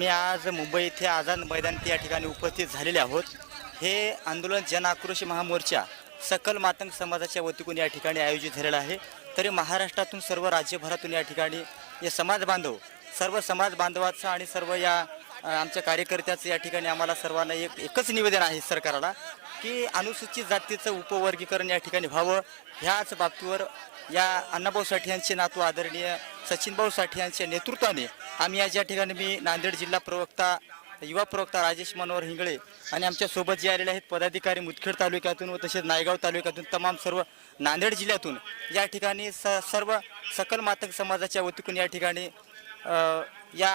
आम्ही आज मुंबई येथे आझाद मैदान या ठिकाणी उपस्थित झालेले आहोत। हे आंदोलन जन आक्रोश महामोर्चा सकल मातंग समाजाच्या वतीतून या ठिकाणी आयोजित झालेला आहे। तरी महाराष्ट्रातून सर्व राज्यभरातून या ठिकाणी हे समाज बांधव सर्व समाज बांधवाचं आणि सर्व या आमच्या कार्यकर्त्याचं या ठिकाणी आम्हाला सर्वांना एकच निवेदन आहे सरकारला की अनुसूचित जातीचं उपवर्गीकरण या ठिकाणी व्हावं। ह्याच बाबतीवर या अण्णाभाऊ साठे यांचे नातू आदरणीय सचिनभाऊ साठे यांच्या नेतृत्वाने आम्ही आज या ठिकाणी मी नांदेड जिल्हा प्रवक्ता युवा प्रवक्ता राजेश मनोहर हिंगळे आणि आमच्या सोबत जे आलेले आहेत पदाधिकारी मुदखेड तालुक्यातून व तसेच नायगाव तालुक्यातून तमाम सर्व नांदेड जिल्ह्यातून या ठिकाणी सर्व सकल मातंग समाजाच्या वतीतून या ठिकाणी या